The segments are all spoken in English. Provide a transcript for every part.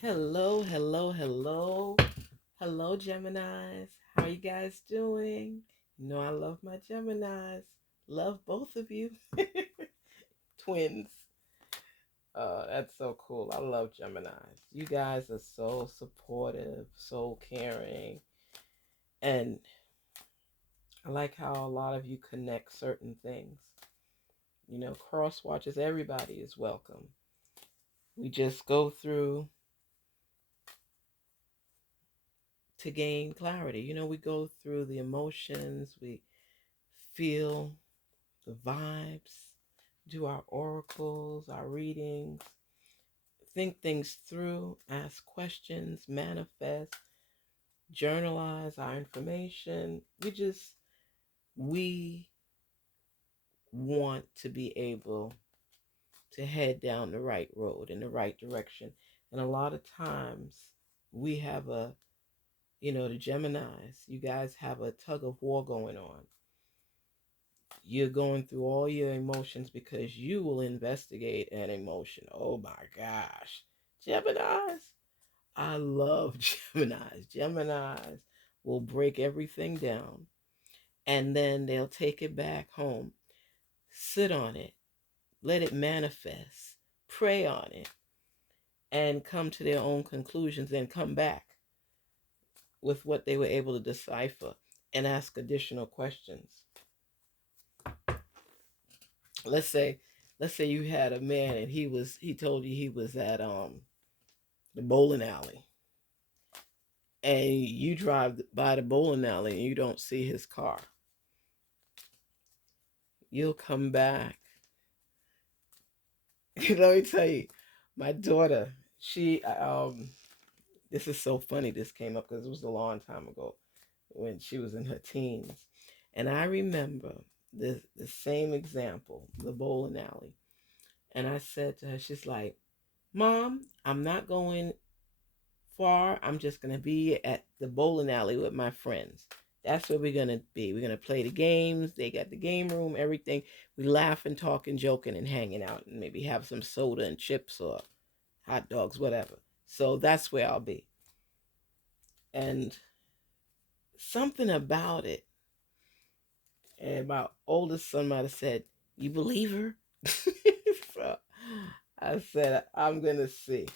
Hello, hello, hello. Hello, Geminis. How are you guys doing? You know I love my Geminis. Love both of you. Twins. That's so cool. I love Geminis. You guys are so supportive, so caring. And I like how a lot of you connect certain things. Cross watches, everybody is welcome. We just go through to gain clarity. We go through the emotions, we feel the vibes, do our oracles, our readings, think things through, ask questions, manifest, journalize our information. We want to be able to head down the right road in the right direction. And a lot of times we have the Geminis, you guys have a tug of war going on. You're going through all your emotions because you will investigate an emotion. Oh my gosh. Geminis. I love Geminis. Geminis will break everything down and then they'll take it back home, sit on it, let it manifest, pray on it, and come to their own conclusions and come back with what they were able to decipher and ask additional questions. Let's say you had a man and he told you he was at the bowling alley, and you drive by the bowling alley and you don't see his car. You'll come back. Let me tell you, my daughter, she this is so funny. This came up because it was a long time ago when she was in her teens, and I remember the same example, the bowling alley. And I said to her, she's like, "Mom, I'm not going far. I'm just going to be at the bowling alley with my friends. That's where we're going to be. We're going to play the games. They got the game room, everything. We laugh and talk and joking and hanging out and maybe have some soda and chips or hot dogs, whatever. So that's where I'll be." And something about it, and my oldest son might have said, "You believe her?" So I said, "I'm going to see."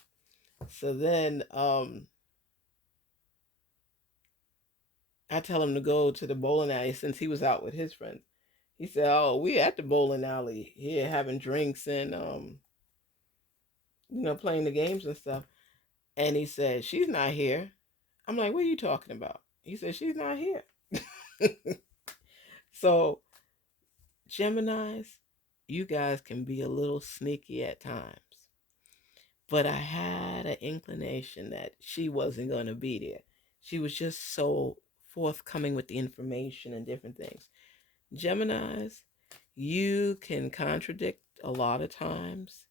So then I tell him to go to the bowling alley since he was out with his friends. He said, "Oh, we at the bowling alley here having drinks and playing the games and stuff." And he said, "She's not here." I'm like, "What are you talking about?" He said, "She's not here." So, Geminis, you guys can be a little sneaky at times. But I had an inclination that she wasn't going to be there. She was just so forthcoming with the information and different things. Geminis, you can contradict a lot of times,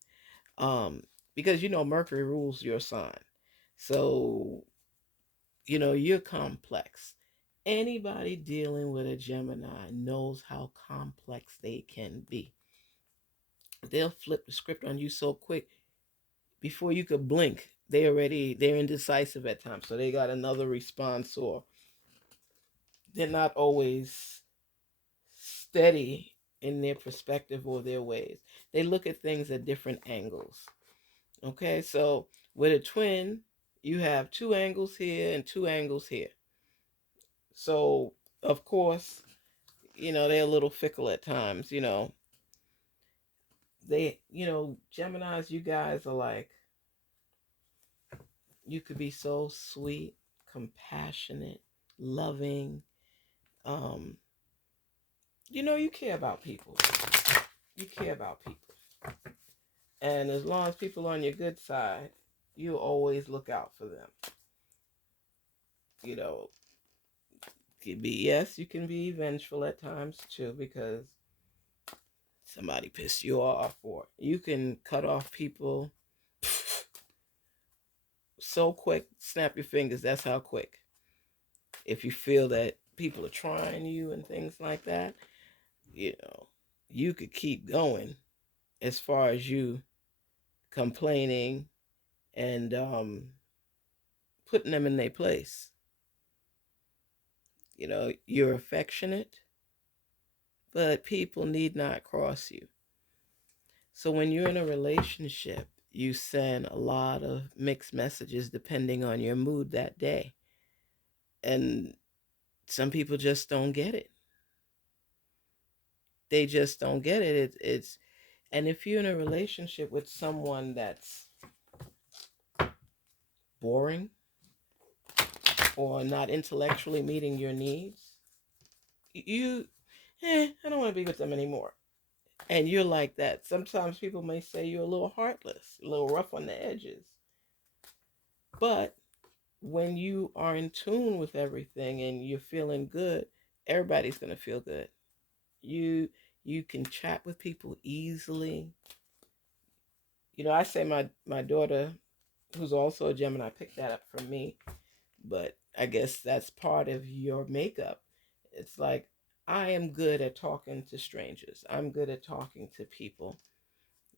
because Mercury rules your sign. So, you're complex. Anybody dealing with a Gemini knows how complex they can be. They'll flip the script on you so quick before you could blink. They're indecisive at times. So they got another response, or they're not always steady in their perspective or their ways. They look at things at different angles. Okay, so with a twin, you have two angles here and two angles here. So, of course, they're a little fickle at times. Geminis, you guys are like, you could be so sweet, compassionate, loving. Um, you care about people. You care about people. And as long as people are on your good side, you always look out for them. You know, yes, you can be vengeful at times too because somebody pissed you off, or you can cut off people so quick, snap your fingers, that's how quick. If you feel that people are trying you and things like that, you know, you could keep going as far as you complaining and putting them in their place. You're affectionate, but people need not cross you. So when you're in a relationship, you send a lot of mixed messages depending on your mood that day. And some people just don't get it. They just don't get it. It's and if you're in a relationship with someone that's boring or not intellectually meeting your needs, you I don't want to be with them anymore. And you're like that. Sometimes people may say you're a little heartless, a little rough on the edges. But when you are in tune with everything and you're feeling good, everybody's going to feel good. You you can chat with people easily. I say my daughter, who's also a Gemini, picked that up from me, but I guess that's part of your makeup. It's like, I am good at talking to strangers. I'm good at talking to people.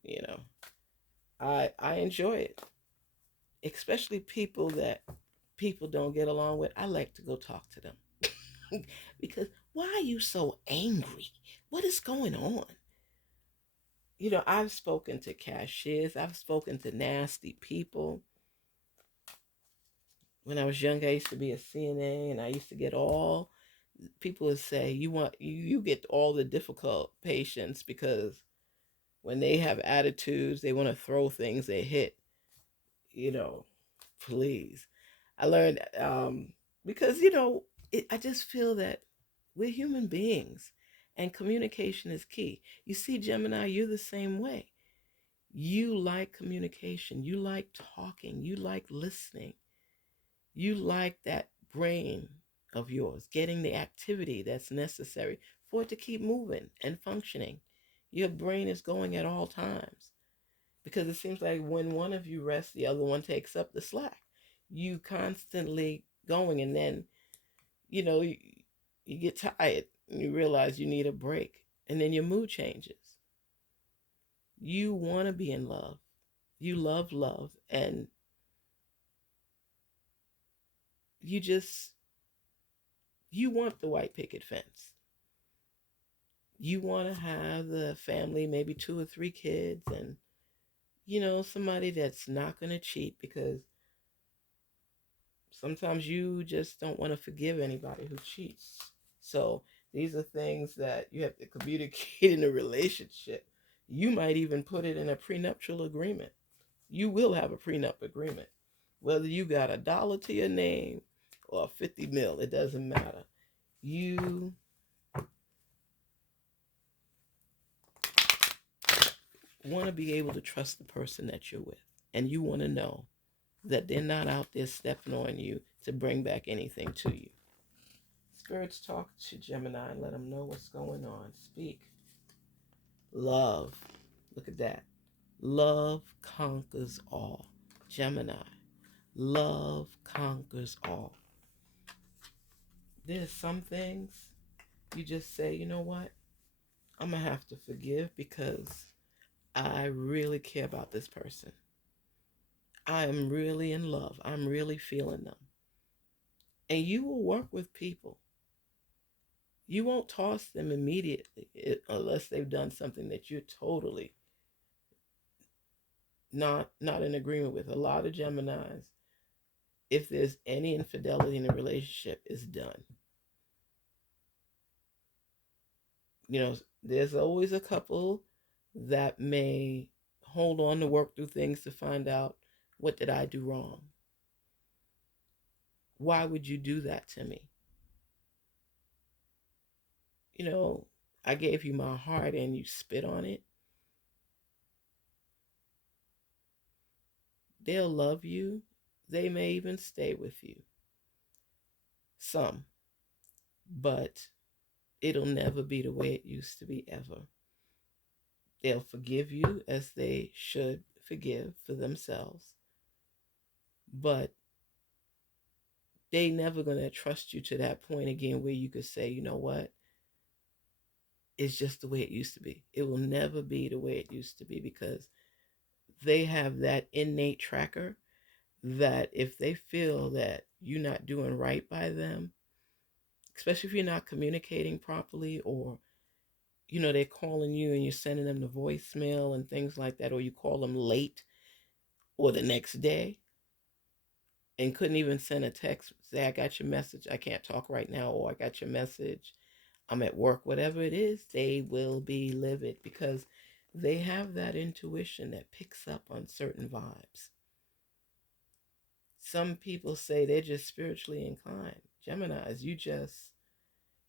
You know, I enjoy it, especially people that people don't get along with. I like to go talk to them because why are you so angry? What is going on? I've spoken to cashiers. I've spoken to nasty people. When I was young, I used to be a CNA, and I used to get all people would say, you get all the difficult patients because when they have attitudes, they want to throw things, they hit. You know, please. I learned because I just feel that we're human beings, and communication is key. You see, Gemini, you're the same way. You like communication. You like talking. You like listening. You like that brain of yours, getting the activity that's necessary for it to keep moving and functioning. Your brain is going at all times because it seems like when one of you rests, the other one takes up the slack. You constantly going, and then, you get tired and you realize you need a break, and then your mood changes. You want to be in love. You love love, and you just you want the white picket fence. You want to have the family, maybe 2 or 3 kids, and somebody that's not going to cheat, because sometimes you just don't want to forgive anybody who cheats. So these are things that you have to communicate in a relationship. You might even put it in a prenuptial agreement. You will have a prenup agreement. Whether you got $1 to your name or 50 mil, it doesn't matter. You want to be able to trust the person that you're with. And you want to know that they're not out there stepping on you to bring back anything to you. Spirits, talk to Gemini and let them know what's going on. Speak. Love. Look at that. Love conquers all. Gemini. Love conquers all. There's some things you just say, you know what? I'm going to have to forgive because I really care about this person. I am really in love. I'm really feeling them. And you will work with people. You won't toss them immediately unless they've done something that you're totally not in agreement with. A lot of Geminis, if there's any infidelity in a relationship, is done. There's always a couple that may hold on to work through things to find out, what did I do wrong? Why would you do that to me? I gave you my heart and you spit on it. They'll love you. They may even stay with you. Some. But it'll never be the way it used to be ever. They'll forgive you as they should forgive for themselves. But they never going to trust you to that point again where you could say, you know what? It's just the way it used to be. It will never be the way it used to be because they have that innate tracker that if they feel that you're not doing right by them, especially if you're not communicating properly, or they're calling you and you're sending them the voicemail and things like that, or you call them late or the next day and couldn't even send a text, say, I got your message, I can't talk right now, or I got your message, I'm at work, whatever it is, they will be livid because they have that intuition that picks up on certain vibes. Some people say they're just spiritually inclined. Geminis,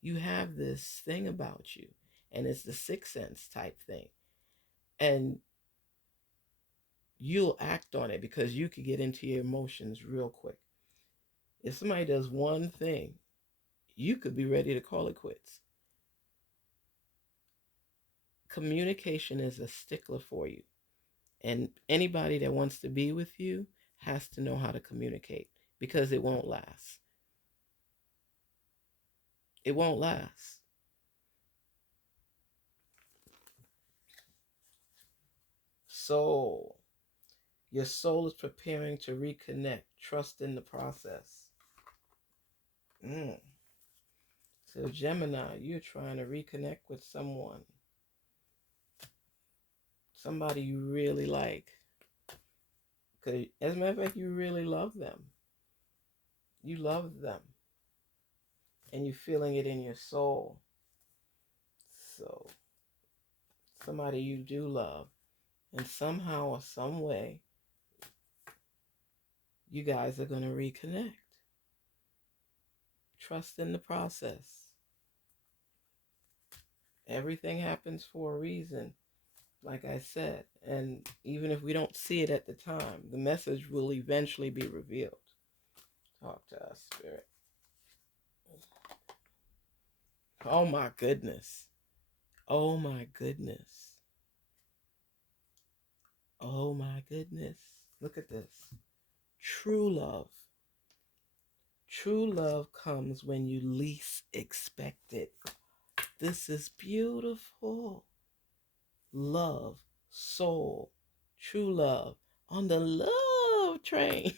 you have this thing about you, and it's the sixth sense type thing. And you'll act on it because you could get into your emotions real quick. If somebody does one thing, you could be ready to call it quits. Communication is a stickler for you. And anybody that wants to be with you has to know how to communicate because it won't last. It won't last. So, your soul is preparing to reconnect. Trust in the process. Mm. So, Gemini, you're trying to reconnect with somebody you really like. Because, as a matter of fact, you really love them. You love them. And you're feeling it in your soul. So, somebody you do love. And somehow or some way, you guys are going to reconnect. Trust in the process. Everything happens for a reason, like I said. And even if we don't see it at the time, the message will eventually be revealed. Talk to us, Spirit. Oh my goodness. Oh my goodness. Oh my goodness. Look at this. True love. True love comes when you least expect it. This is beautiful. Love, soul, true love on the love train.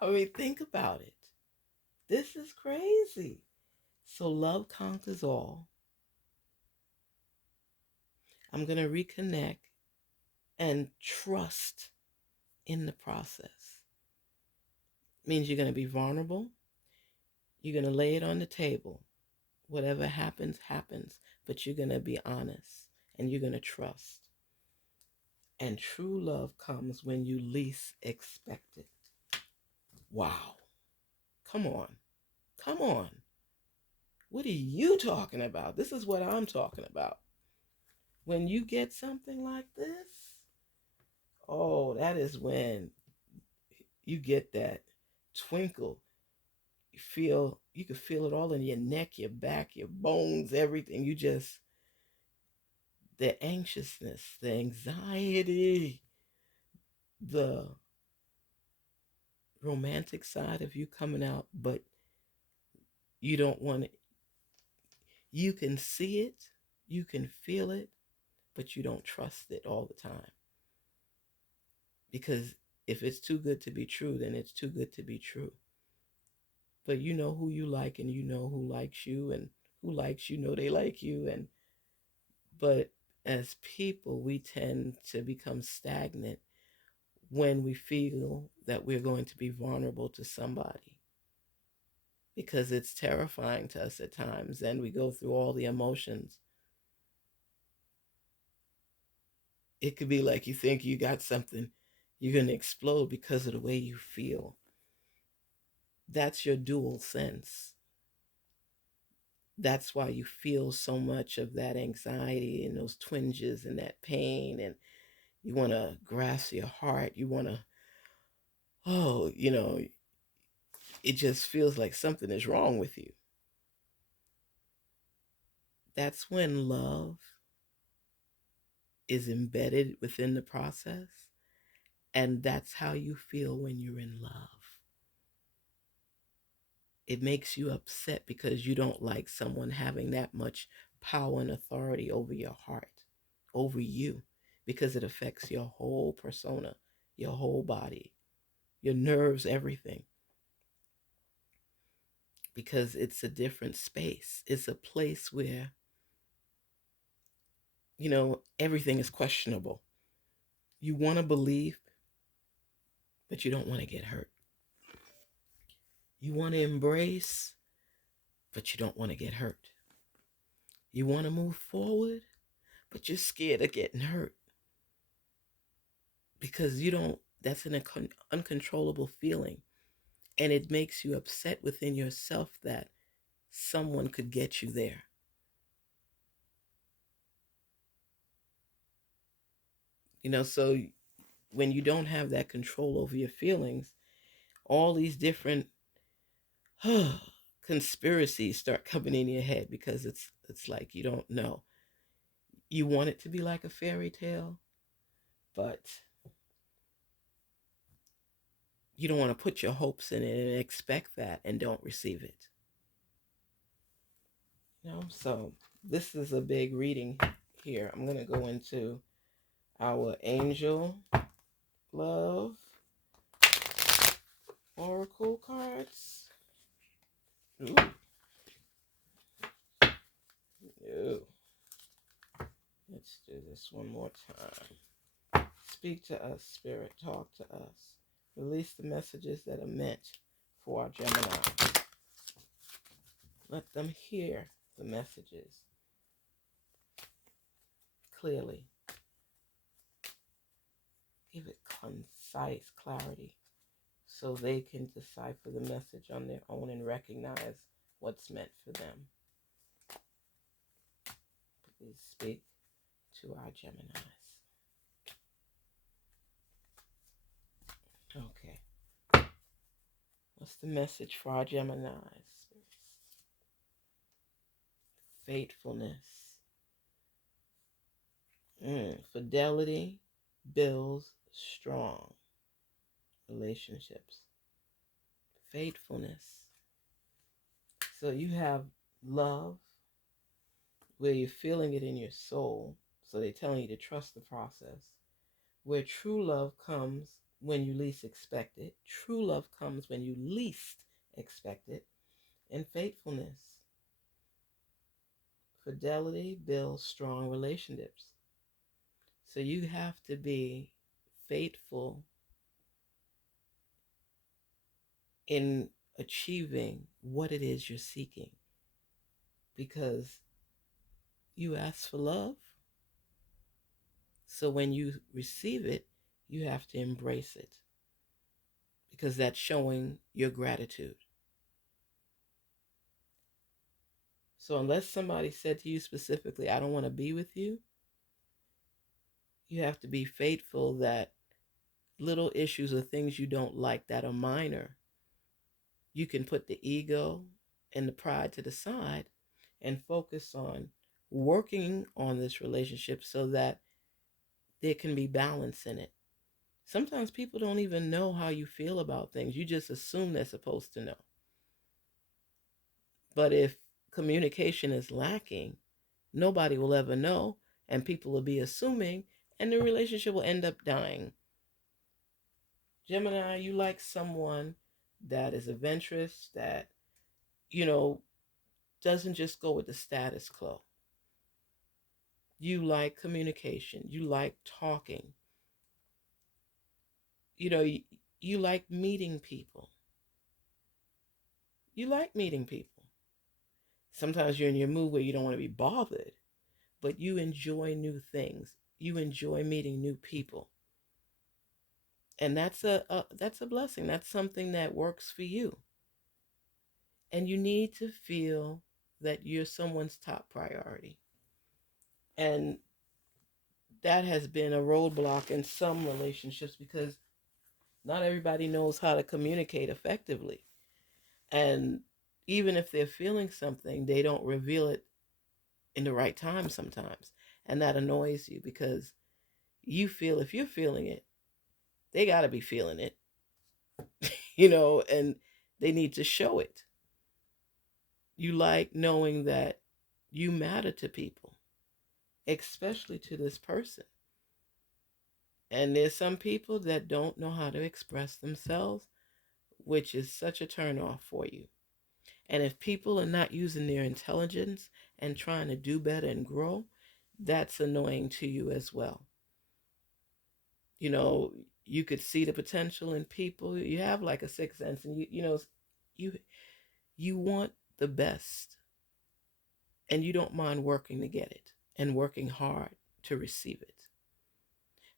I mean, think about it. This is crazy. So, love conquers all. I'm going to reconnect and trust in the process. Means you're going to be vulnerable. You're going to lay it on the table. Whatever happens, happens. But you're going to be honest and you're going to trust. And true love comes when you least expect it. Wow. Come on. Come on. What are you talking about? This is what I'm talking about. When you get something like this, oh, that is when you get that twinkle. You can feel it all in your neck, your back, your bones, everything. The anxiousness, the anxiety, the romantic side of you coming out, but you don't want it. You can see it, you can feel it, but you don't trust it all the time. Because if it's too good to be true, then it's too good to be true. But you know who you like, and you know who likes you, and who likes you know they like you. But as people, we tend to become stagnant when we feel that we're going to be vulnerable to somebody, because it's terrifying to us at times, and we go through all the emotions. It could be like you think you got something, you're going to explode because of the way you feel. That's your dual sense. That's why you feel so much of that anxiety and those twinges and that pain, and you want to grasp your heart. You want to, oh, it just feels like something is wrong with you. That's when love is embedded within the process, and that's how you feel when you're in love. It makes you upset because you don't like someone having that much power and authority over your heart, over you, because it affects your whole persona, your whole body, your nerves, everything, because it's a different space. It's a place where, everything is questionable. You want to believe, but you don't want to get hurt. You want to embrace, but you don't want to get hurt. You want to move forward, but you're scared of getting hurt because that's an uncontrollable feeling. And it makes you upset within yourself that someone could get you there. So when you don't have that control over your feelings, all these different conspiracies start coming in your head because it's like you don't know. You want it to be like a fairy tale, but you don't want to put your hopes in it and expect that and don't receive it. So this is a big reading here. I'm going to go into our angel love oracle cards. Ooh. Ooh. Let's do this one more time. Speak to us, Spirit. Talk to us. Release the messages that are meant for our Gemini. Let them hear the messages clearly. Give it concise clarity so they can decipher the message on their own and recognize what's meant for them. Please speak to our Geminis. Okay. What's the message for our Geminis? Faithfulness. Fidelity builds strong relationships. Faithfulness. So you have love where you're feeling it in your soul. So they're telling you to trust the process. Where true love comes when you least expect it. True love comes when you least expect it. And faithfulness. Fidelity builds strong relationships. So you have to be faithful in achieving what it is you're seeking, because you ask for love. So when you receive it, you have to embrace it, because that's showing your gratitude. So unless somebody said to you specifically, I don't want to be with you, you have to be faithful that little issues or things you don't like that are minor, you can put the ego and the pride to the side and focus on working on this relationship so that there can be balance in it. Sometimes people don't even know how you feel about things. You just assume they're supposed to know. But if communication is lacking, nobody will ever know, and people will be assuming, and the relationship will end up dying. Gemini, you like someone that is adventurous, that, doesn't just go with the status quo. You like communication. You like talking. You like meeting people. You like meeting people. Sometimes you're in your mood where you don't want to be bothered, but you enjoy new things. You enjoy meeting new people. And that's a blessing. That's something that works for you. And you need to feel that you're someone's top priority. And that has been a roadblock in some relationships because not everybody knows how to communicate effectively. And even if they're feeling something, they don't reveal it in the right time sometimes. And that annoys you because you feel if you're feeling it, they got to be feeling it, and they need to show it. You like knowing that you matter to people, especially to this person. And there's some people that don't know how to express themselves, which is such a turnoff for you. And if people are not using their intelligence and trying to do better and grow, that's annoying to you as well. You know, you could see the potential in people. You have like a sixth sense, and you you want the best, and you don't mind working to get it and working hard to receive it.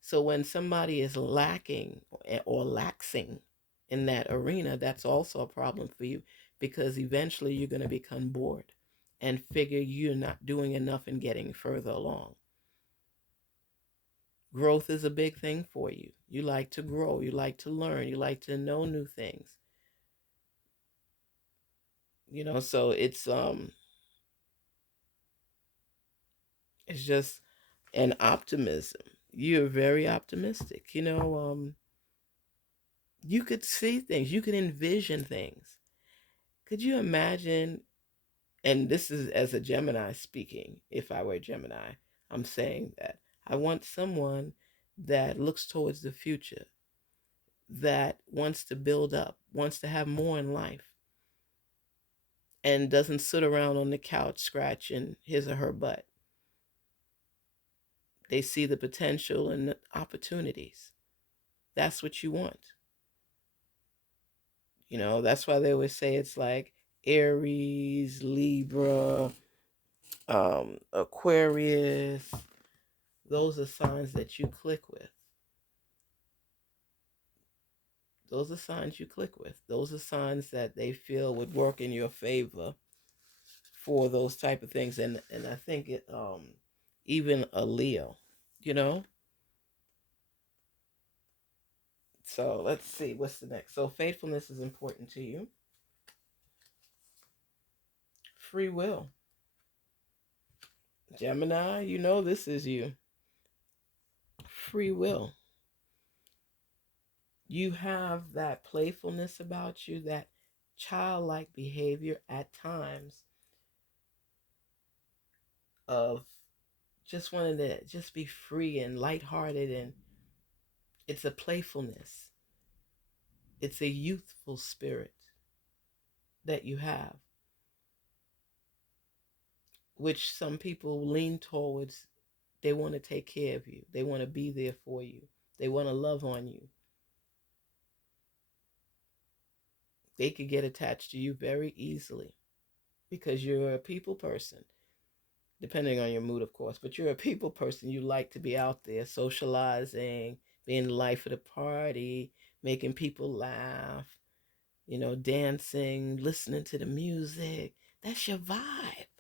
So when somebody is lacking or laxing in that arena, that's also a problem for you, because eventually you're going to become bored and figure you're not doing enough and getting further along. Growth is a big thing for you. You like to grow, you like to learn, you like to know new things. So it's just an optimism. You're very optimistic. You could see things, you could envision things. Could you imagine, and this is as a Gemini speaking, if I were a Gemini, I'm saying that I want someone that looks towards the future, that wants to build up, wants to have more in life, and doesn't sit around on the couch scratching his or her butt. They see the potential and the opportunities. That's what you want. That's why they always say it's like Aries, Libra, Aquarius. Those are signs that you click with. Those are signs you click with. Those are signs that they feel would work in your favor for those type of things. And I think it even a Leo, you know. So let's see what's the next. So faithfulness is important to you. Free will. Gemini, this is you. Free will. You have that playfulness about you, that childlike behavior at times of just wanting to just be free and lighthearted, and it's a playfulness. It's a youthful spirit that you have, which some people lean towards. They want to take care of you. They want to be there for you. They want to love on you. They could get attached to you very easily because you're a people person, depending on your mood, of course. But you're a people person. You like to be out there socializing, being the life of the party, making people laugh, dancing, listening to the music. That's your vibe.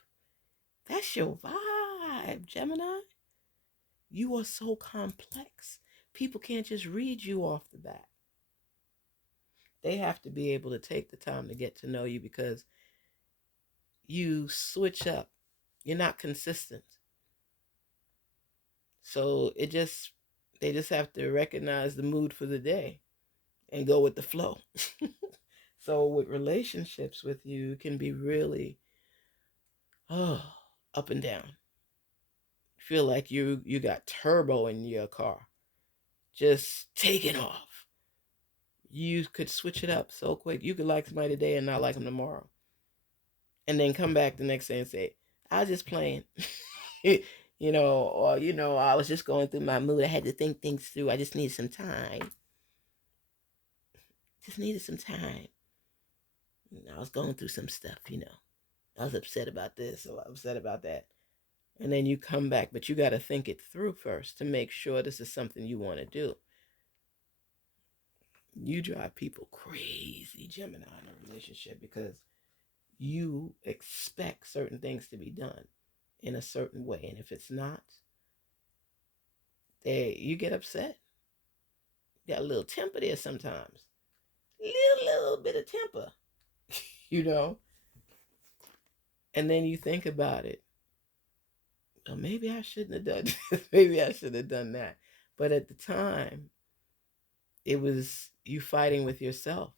That's your vibe, Gemini. You are so complex. People can't just read you off the bat. They have to be able to take the time to get to know you, because you switch up. You're not consistent. So they just have to recognize the mood for the day and go with the flow. So with relationships with you, it can be really oh, up and down. Feel like you got turbo in your car, just taking off. You could switch it up so quick. You could like somebody today and not like them tomorrow, and then come back the next day and say, "I was just playing," or I was just going through my mood. I had to think things through. I just needed some time. Just needed some time. I was going through some stuff. I was upset about this or upset about that. And then you come back, but you got to think it through first to make sure this is something you want to do. You drive people crazy, Gemini, in a relationship, because you expect certain things to be done in a certain way. And if it's not, you get upset. You got a little temper there sometimes. Little bit of temper, you know? And then you think about it. Well, maybe I shouldn't have done this. Maybe I should have done that. But at the time, it was you fighting with yourself,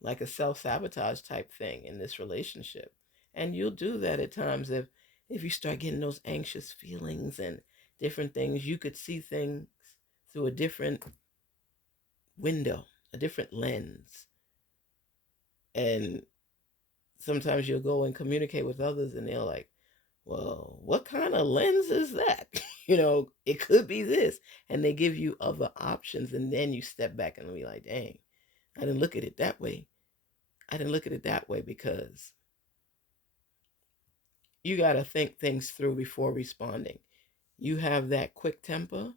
like a self-sabotage type thing in this relationship. And you'll do that at times if you start getting those anxious feelings and different things. You could see things through a different window, a different lens. And sometimes you'll go and communicate with others and they're like, well, what kind of lens is that? It could be this. And they give you other options. And then you step back and be like, dang, I didn't look at it that way. I didn't look at it that way because you got to think things through before responding. You have that quick temper.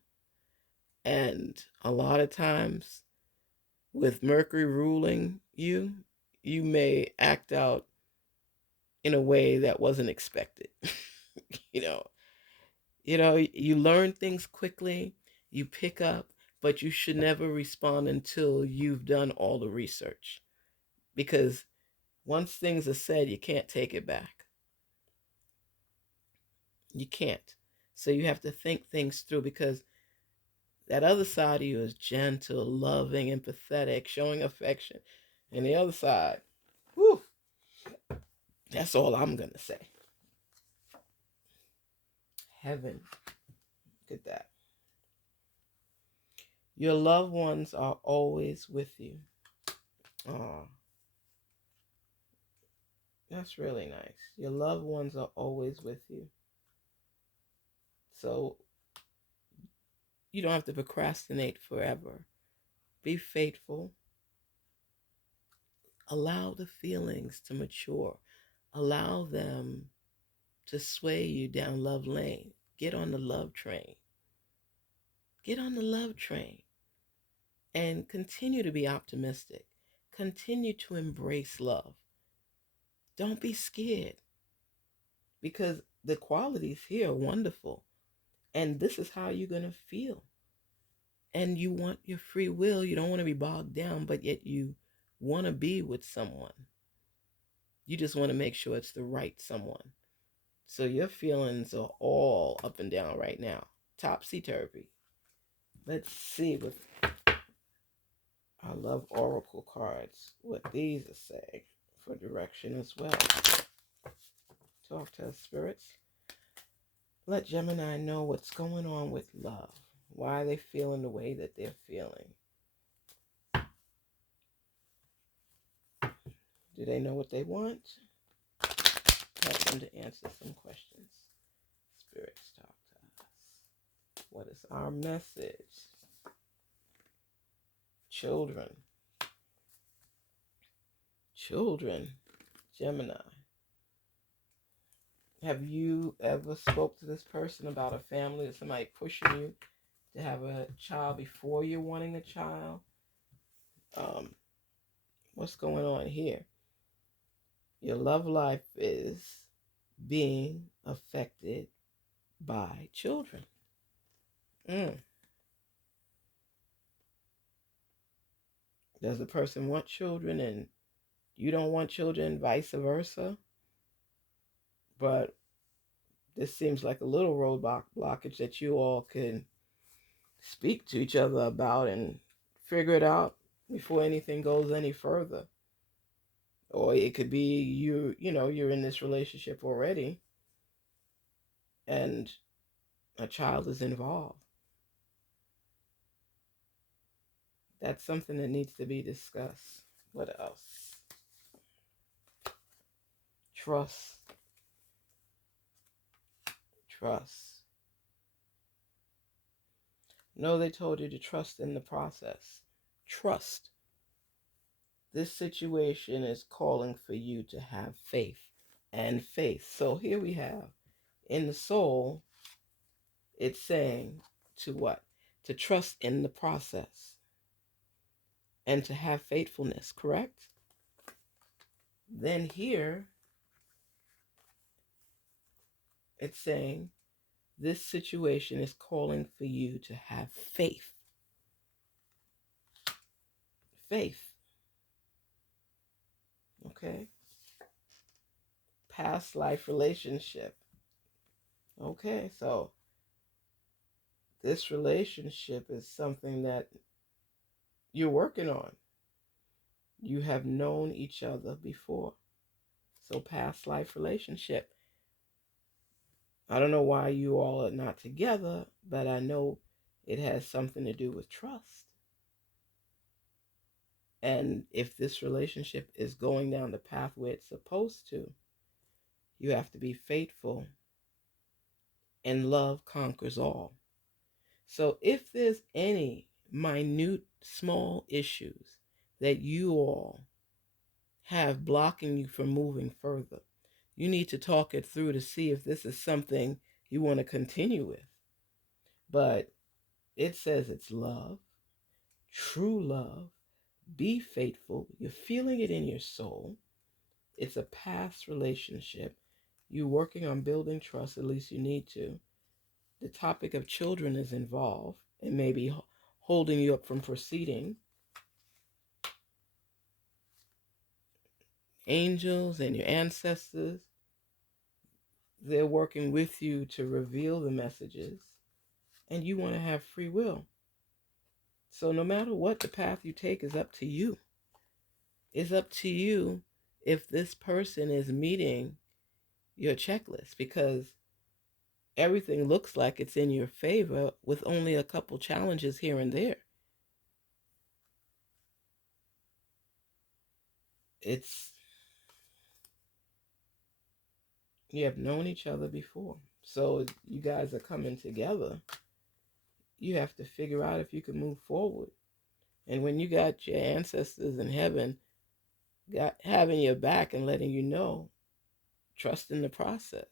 And a lot of times with Mercury ruling you, you may act out in a way that wasn't expected. you know, you learn things quickly, you pick up, but you should never respond until you've done all the research. Because once things are said, you can't take it back. You can't. So you have to think things through because that other side of you is gentle, loving, empathetic, showing affection. And the other side, whew, that's all I'm going to say. Heaven. Look at that. Your loved ones are always with you. Oh, that's really nice. Your loved ones are always with you. So you don't have to procrastinate forever. Be faithful. Allow the feelings to mature. Allow them to sway you down love lane. Get on the love train. Get on the love train. And continue to be optimistic. Continue to embrace love. Don't be scared. Because the qualities here are wonderful. And this is how you're going to feel. And you want your free will. You don't want to be bogged down, but yet you want to be with someone. You just want to make sure it's the right someone. So your feelings are all up and down right now. Topsy-turvy. Let's see with I love Oracle cards, what these are saying for direction as well. Talk to us, spirits. Let Gemini know what's going on with love. Why are they feeling the way that they're feeling? Do they know what they want? Help them to answer some questions. Spirits, talk to us. What is our message? Children. Children. Gemini. Have you ever spoke to this person about a family or somebody pushing you to have a child before you're wanting a child? What's going on here? Your love life is being affected by children. Does the person want children and you don't want children, vice versa? But this seems like a little roadblock blockage that you all can speak to each other about and figure it out before anything goes any further. Or it could be you're in this relationship already and a child is involved. That's something that needs to be discussed. What else? Trust. Trust. No, they told you to trust in the process. Trust. This situation is calling for you to have faith and faith. So here we have, in the soul, it's saying to what? To trust in the process and to have faithfulness, correct? Then here, it's saying this situation is calling for you to have faith. Faith. Okay? Past life relationship. Okay, so this relationship is something that you're working on. You have known each other before. So past life relationship. I don't know why you all are not together, but I know It has something to do with trust. And if this relationship is going down the path where it's supposed to, you have to be faithful, and love conquers all. So if there's any minute, small issues that you all have blocking you from moving further, you need to talk it through to see if this is something you want to continue with. But it says it's love, true love. Be faithful. You're feeling it in your soul. It's a past relationship. You're working on building trust, at least you need to. The topic of children is involved and maybe holding you up from proceeding. Angels and your ancestors, they're working with you to reveal the messages, and you want to have free will. So no matter what the path you take is up to you. It's up to you if this person is meeting your checklist, because everything looks like it's in your favor with only a couple challenges here and there. It's, you have known each other before. So you guys are coming together. You have to figure out if you can move forward. And when you got your ancestors in heaven having your back and letting you know, trust in the process.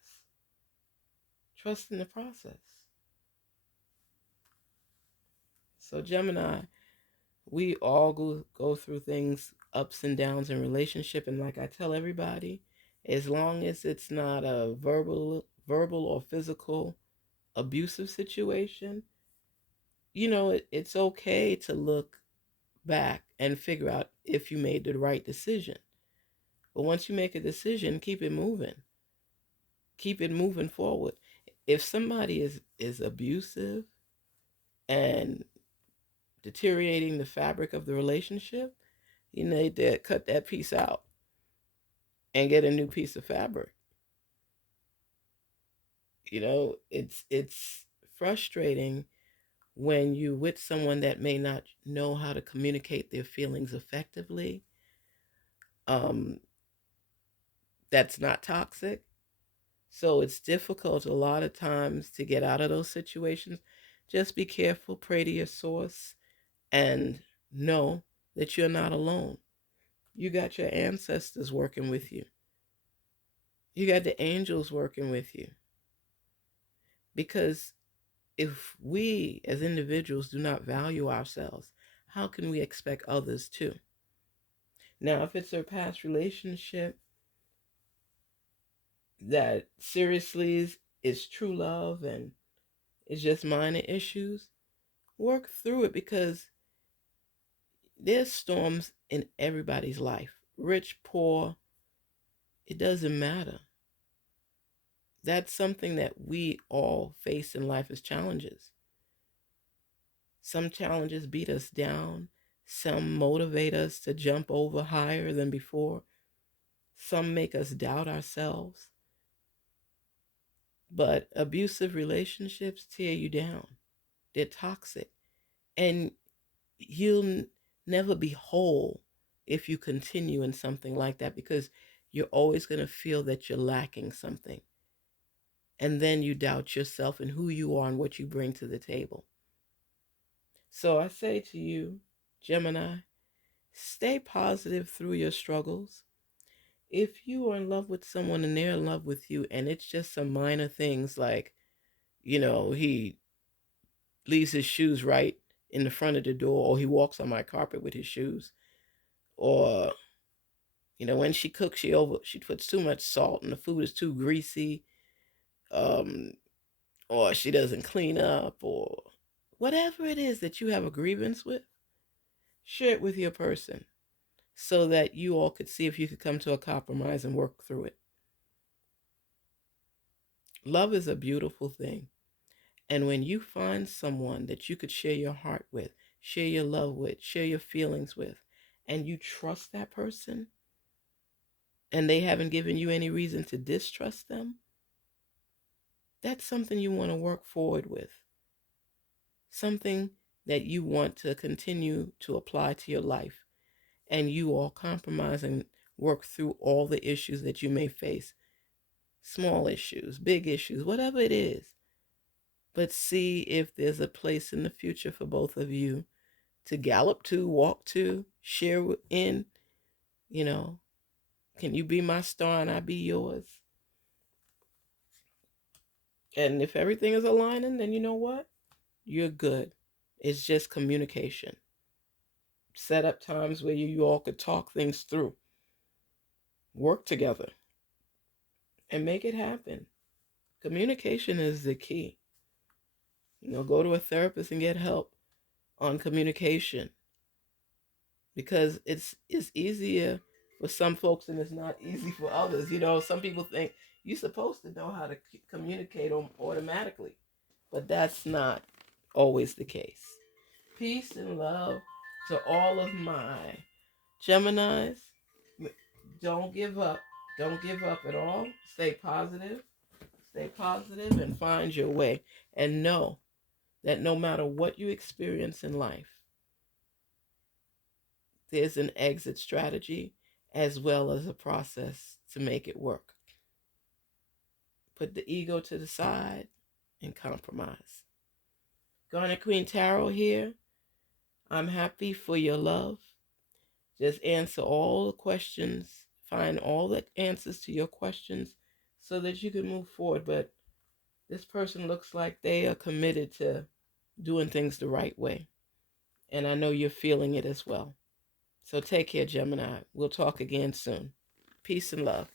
Trust in the process. So Gemini, we all go through things, ups and downs in relationship, and like I tell everybody, as long as it's not a verbal or physical abusive situation, it's okay to look back and figure out if you made the right decision. But once you make a decision, keep it moving. Keep it moving forward. If somebody is abusive and deteriorating the fabric of the relationship, you need to cut that piece out and get a new piece of fabric. It's frustrating when you with someone that may not know how to communicate their feelings effectively. Um, that's not toxic. So it's difficult a lot of times to get out of those situations. Just be careful, pray to your source, and know that you're not alone. You got your ancestors working with you. You got the angels working with you. Because if we as individuals do not value ourselves, how can we expect others to? Now, if it's a past relationship that seriously is true love and it's just minor issues, work through it, because there's storms in everybody's life. Rich, poor, it doesn't matter. That's something that we all face in life as challenges. Some challenges beat us down. Some motivate us to jump over higher than before. Some make us doubt ourselves. But abusive relationships tear you down. They're toxic. And you'll never be whole if you continue in something like that, because you're always going to feel that you're lacking something. And then you doubt yourself and who you are and what you bring to the table. So I say to you, Gemini, stay positive through your struggles. If you are in love with someone and they're in love with you, and it's just some minor things like, he leaves his shoes right in the front of the door, or he walks on my carpet with his shoes, or when she cooks, she puts too much salt and the food is too greasy, um, or she doesn't clean up, or whatever it is that you have a grievance with, share it with your person so that you all could see if you could come to a compromise and work through it. Love is a beautiful thing. And when you find someone that you could share your heart with, share your love with, share your feelings with, and you trust that person, and they haven't given you any reason to distrust them, that's something you want to work forward with. something that you want to continue to apply to your life, and you all compromise and work through all the issues that you may face, small issues, big issues, whatever it is. But see if there's a place in the future for both of you to gallop to, walk to, share in. You know, can you be my star and I be yours? And if everything is aligning, then you know what? You're good. It's just communication. Set up times where you all could talk things through, work together, and make it happen. Communication is the key. Go to a therapist and get help on communication, because it's easier for some folks and it's not easy for others. Some people think you're supposed to know how to communicate automatically, but that's not always the case. Peace and love to all of my Geminis. Don't give up. Don't give up at all. Stay positive. Stay positive and find your way. And know that no matter what you experience in life, there's an exit strategy as well as a process to make it work. Put the ego to the side and compromise. Garnet Queen Tarot here. I'm happy for your love. Just answer all the questions. Find all the answers to your questions so that you can move forward. But this person looks like they are committed to doing things the right way. And I know you're feeling it as well. So take care, Gemini. We'll talk again soon. Peace and love.